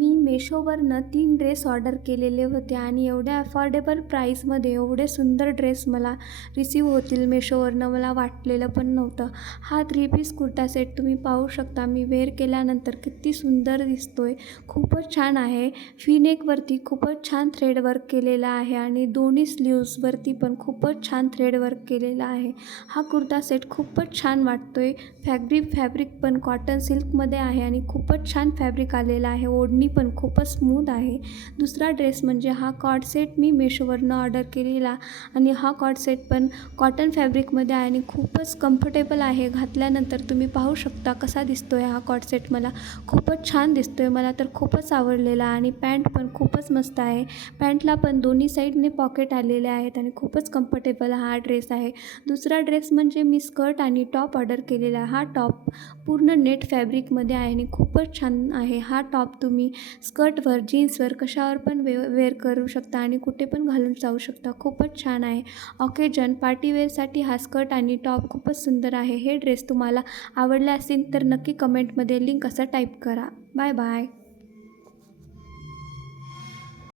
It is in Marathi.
मी मेशोवरनं 3 ड्रेस ऑर्डर केलेले होते आणि एवढ्या अफोर्डेबल प्राईसमध्ये एवढे सुंदर ड्रेस मला रिसीव्ह होतील मेशोवरनं मला वाटलेलं पण नव्हतं. हा 3 पीस कुर्ता सेट तुम्ही पाहू शकता. मी वेअर केल्यानंतर किती सुंदर दिसतो आहे. खूपच छान आहे. नेकवरती खूपच छान थ्रेड वर्क केलेलं आहे आणि दोन्ही स्लीव्सवरती पण खूपच छान थ्रेड वर्क केलेलं आहे. हा कुर्ता सेट खूपच छान वाटतो आहे. फॅब्रिक पण कॉटन सिल्कमध्ये आहे आणि खूपच छान फॅब्रिक आलेलं आहे. ओढणी पण खूपच स्मूथ आहे. दुसरा ड्रेस म्हणजे हा कॉर्ड सेट मी मेशोवरनं ऑर्डर केलेला आणि हा कॉर्ड सेट पण कॉटन फॅब्रिकमध्ये आहे आणि खूपच कम्फर्टेबल आहे. घातल्यानंतर तुम्ही पाहू शकता कसा दिसतो आहे हा कॉर्ड सेट. मला खूपच छान दिसतो आहे. मला तर खूपच आवडलेला आणि पॅन्ट पण खूपच मस्त आहे. पॅन्टला पण दोन्ही साईडने पॉकेट आलेले आहेत आणि खूपच कम्फर्टेबल हा ड्रेस आहे. दुसरा ड्रेस म्हणजे मी स्कर्ट आणि टॉप ऑर्डर केलेला. हा टॉप पूर्ण नेट फॅब्रिकमध्ये आहे आणि खूपच छान आहे. हा टॉप तुम्ही स्कर्टवर, जीन्सवर कशावर पण वेअर करू शकता आणि कुठे पण घालून जाऊ शकता. खूपच छान आहे. ऑकेजन पार्टीवेअरसाठी हा स्कर्ट आणि टॉप खूपच सुंदर आहे. हे ड्रेस तुम्हाला आवडले असतील तर नक्की कमेंटमध्ये लिंक असं टाईप करा. Bye bye.